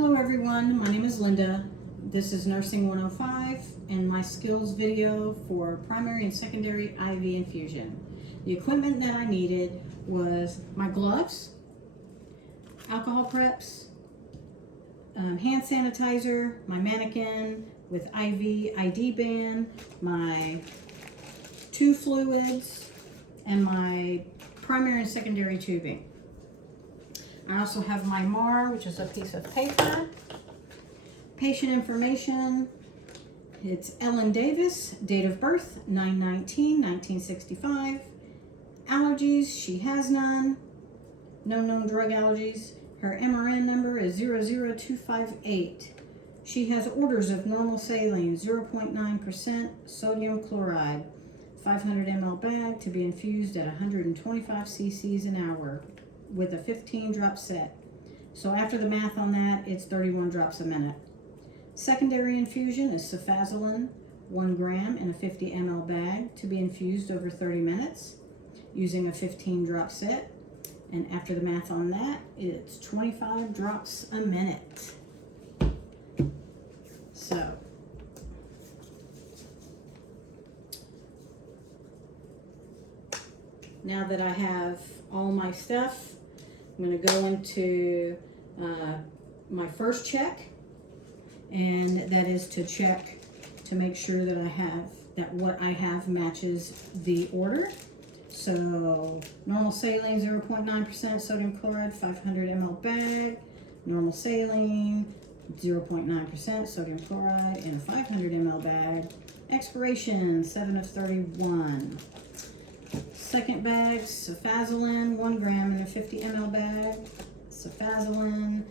Hello everyone, my name is Linda. This is Nursing 105 and my skills video for primary and secondary IV infusion. The equipment that I needed was my gloves, alcohol preps, hand sanitizer, my mannequin with IV ID band, my 2 fluids, and my primary and secondary tubing. I also have my MAR, which is a piece of paper. Patient information. It's Ellen Davis, date of birth 9/19/1965. Allergies, she has none. No known drug allergies. Her MRN number is 00258. She has orders of normal saline, 0.9% sodium chloride, 500 ml bag to be infused at 125 cc's an hour, with a 15 drop set. So after the math on that, it's 31 drops a minute. Secondary infusion is cefazolin, 1 gram in a 50 ml bag to be infused over 30 minutes using a 15 drop set. And after the math on that, it's 25 drops a minute. So now that I have all my stuff, I'm going to go into my first check, and that is to check to make sure that what I have matches the order. So normal saline, 0.9% sodium chloride, 500 ml bag, normal saline, 0.9% sodium chloride in a 500 ml bag. Expiration 7/31. Second bag, cefazolin, 1 gram in a 50 ml bag. Cefazolin,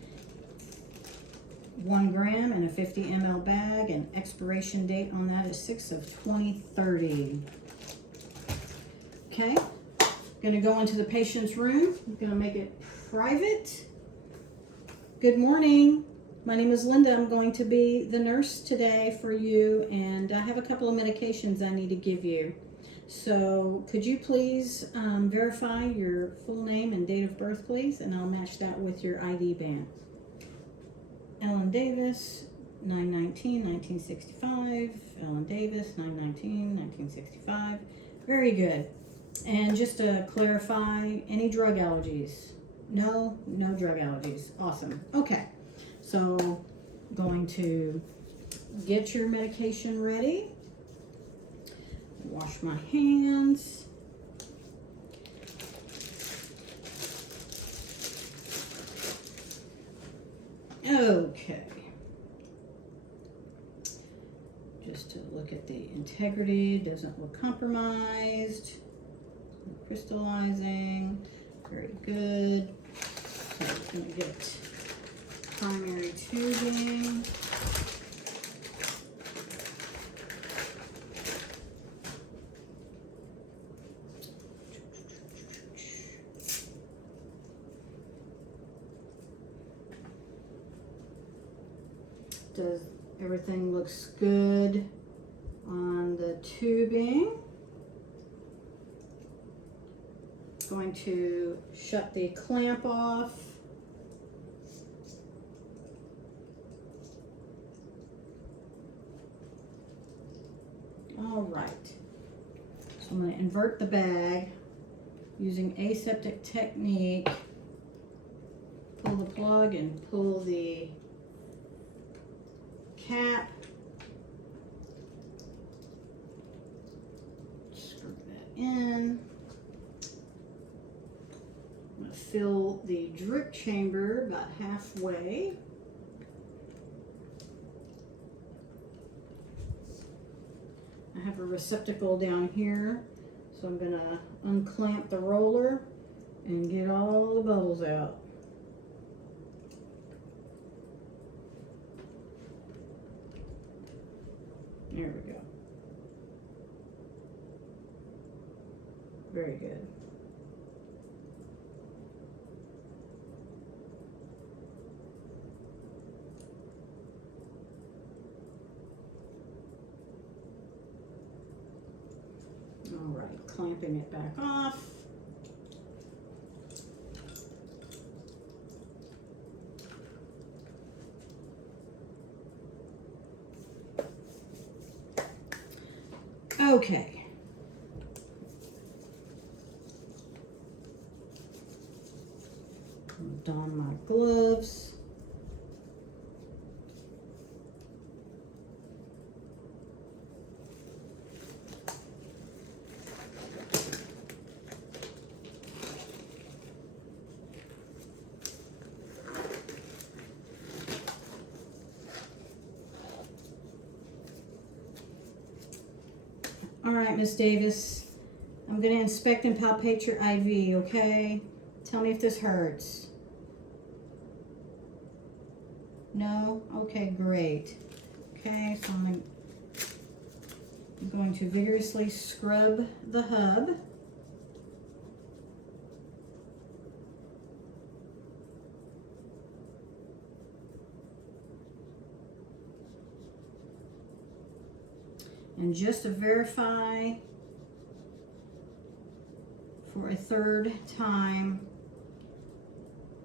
1 gram in a 50 ml bag, and expiration date on that is 6/20/30. Okay, gonna go into the patient's room. I'm gonna make it private. Good morning. My name is Linda. I'm going to be the nurse today for you, and I have a couple of medications I need to give you. So could you please verify your full name and date of birth, please, and I'll match that with your ID band. Ellen Davis, 9/19/1965. Ellen Davis, 9/19/1965. Very good. And just to clarify, any drug allergies? No drug allergies. Awesome. Okay. So going to get your medication ready. Wash my hands. Okay. Just to look at the integrity, doesn't look compromised. Crystallizing. Very good. So I'm going to get primary tubing. Everything looks good on the tubing. Going to shut the clamp off. All right. So I'm going to invert the bag using aseptic technique. Pull the plug and pull the cap. Screw that in. I'm going to fill the drip chamber about halfway. I have a receptacle down here, so I'm going to unclamp the roller and get all the bubbles out. There we go. Very good. All right, clamping it back off. Okay. Don my gloves. All right, Miss Davis, I'm going to inspect and palpate your IV, okay? Tell me if this hurts. No? Okay, great. Okay, so I'm going to vigorously scrub the hub. And just to verify for a third time,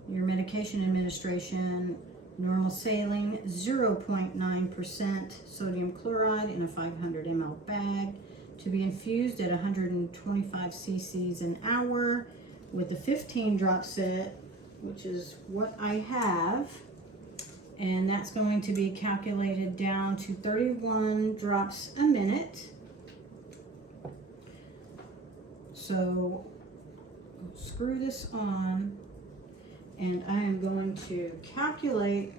your medication administration, normal saline, 0.9% sodium chloride in a 500 ml bag to be infused at 125 cc's an hour with the 15 drop set, which is what I have. And that's going to be calculated down to 31 drops a minute. So screw this on, and I am going to calculate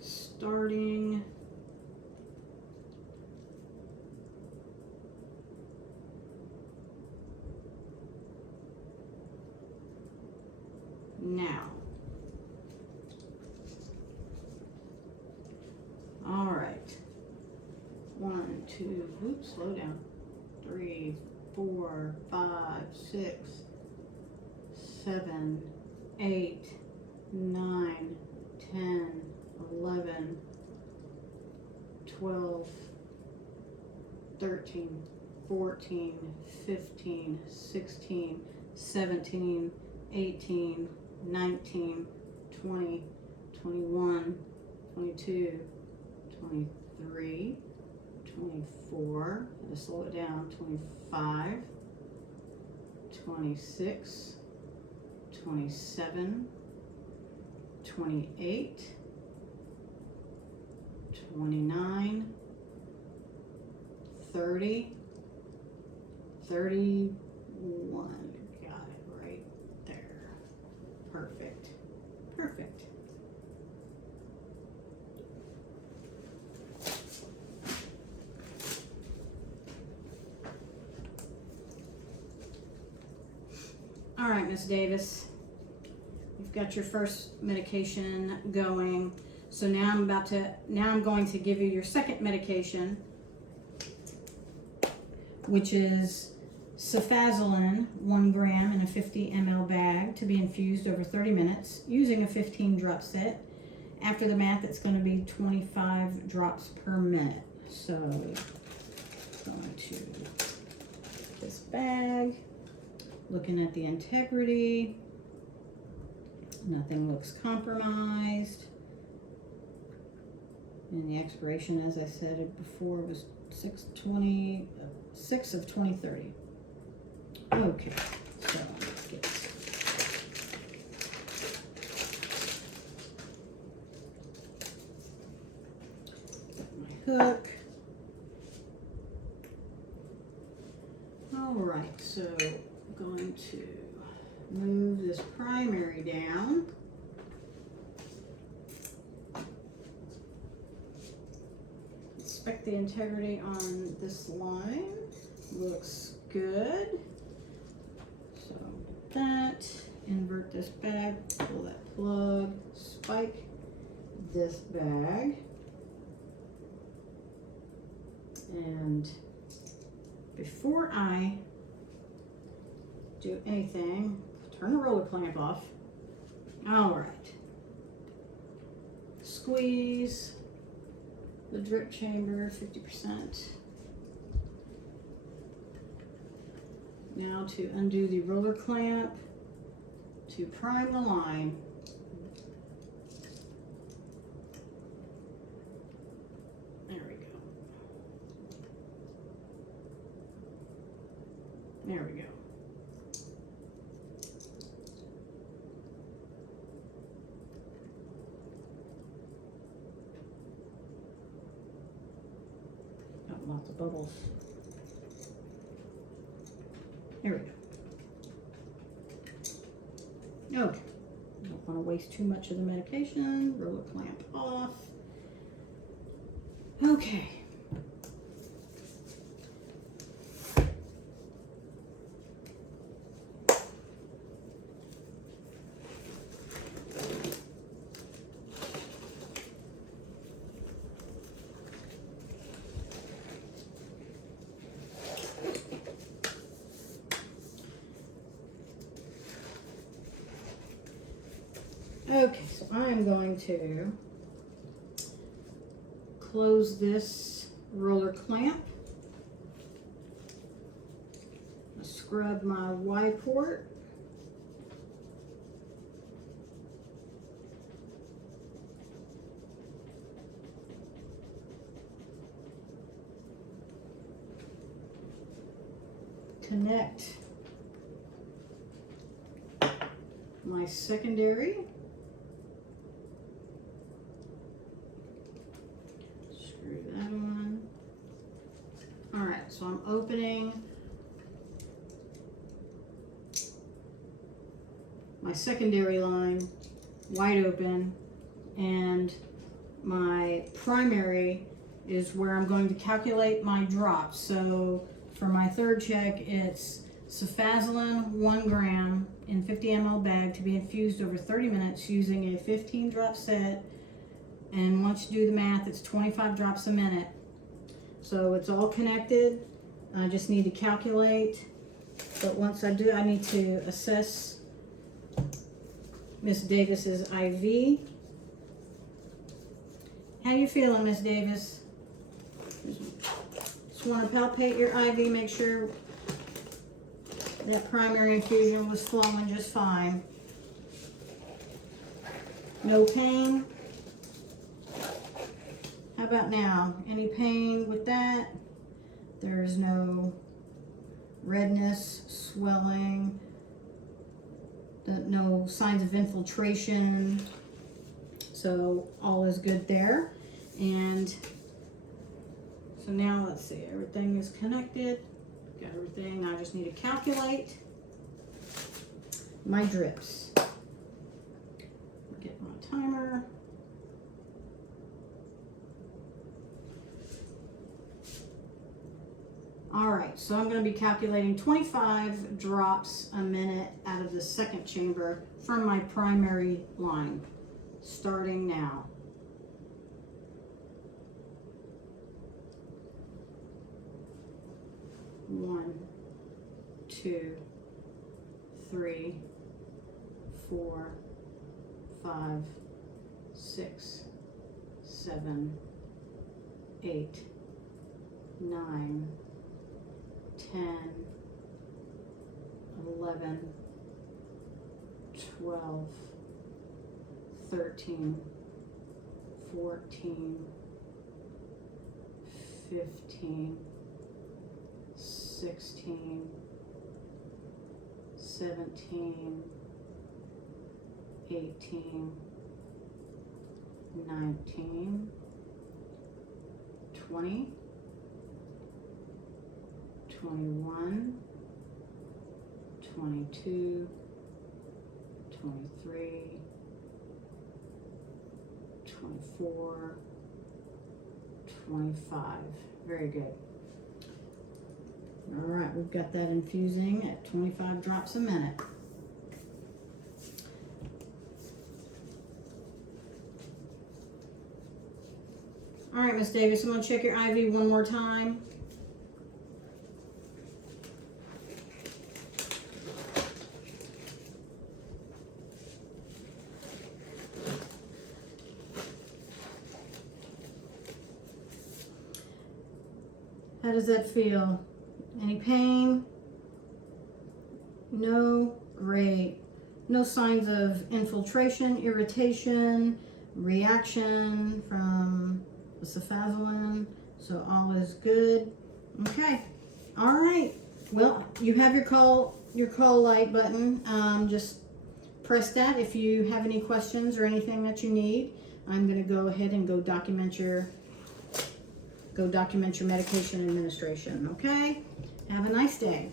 starting now. All right. 1, 2, oops, slow down. 3, 4, 5, 6, 7, 8, 9, 10, 11, 12, 13, 14, 15, 16, 17, 18, 19, 20, 21, 22, 23, 24, let's slow it down, 25, 26, 27, 28, 29, 30, 31. Got it right there. Perfect. Perfect. All right, Miss Davis, you've got your first medication going. So now I'm going to give you your second medication, which is cefazolin, 1 gram in a 50 ml bag to be infused over 30 minutes using a 15 drop set. After the math, it's going to be 25 drops per minute. So going to this bag, looking at the integrity, nothing looks compromised. And the expiration, as I said before, was 6 of 2030. Okay, so let's get my hook. All right, so I'm going to move this primary down. Inspect the integrity on this line. Looks good. So that, invert this bag, pull that plug, spike this bag, and before I do anything, turn the roller clamp off. All right. Squeeze the drip chamber 50%. Now to undo the roller clamp to prime the line. There we go. Lots of bubbles. There we go. Okay. Don't want to waste too much of the medication. Roller clamp off. Okay. Okay, so I'm going to close this roller clamp. Scrub my Y port. Connect my secondary. Screw that on. All right, so I'm opening my secondary line wide open, and my primary is where I'm going to calculate my drops. So for my third check, it's cefazolin 1 gram in 50 ml bag to be infused over 30 minutes using a 15 drop set. And once you do the math, it's 25 drops a minute. So it's all connected. I just need to calculate. But once I do, I need to assess Miss Davis's IV. How you feeling, Miss Davis? Just want to palpate your IV, make sure that primary infusion was flowing just fine. No pain? How about now? Any pain with that? There's no redness, swelling, no signs of infiltration. So all is good there. And so now let's see, everything is connected. Got everything. I just need to calculate my drips. Get my timer. All right, so I'm going to be calculating 25 drops a minute out of the second chamber from my primary line, starting now. One, 2, 3, 4, 5, 6, 7, 8, 9, 10, 11, 12, 13, 14, 15, 16, 17, 18, 19, 20, 21, 22, 23, 24, 25. Very good. All right, we've got that infusing at 25 drops a minute. All right, Miss Davis, I'm going to check your IV one more time. How does that feel? Any pain? No? Great. No signs of infiltration, irritation, reaction from the cefazolin. So all is good. Okay. All right. Well, you have your call light button. Just press that if you have any questions or anything that you need. I'm going to go ahead and go document your go document your medication administration, okay? Have a nice day.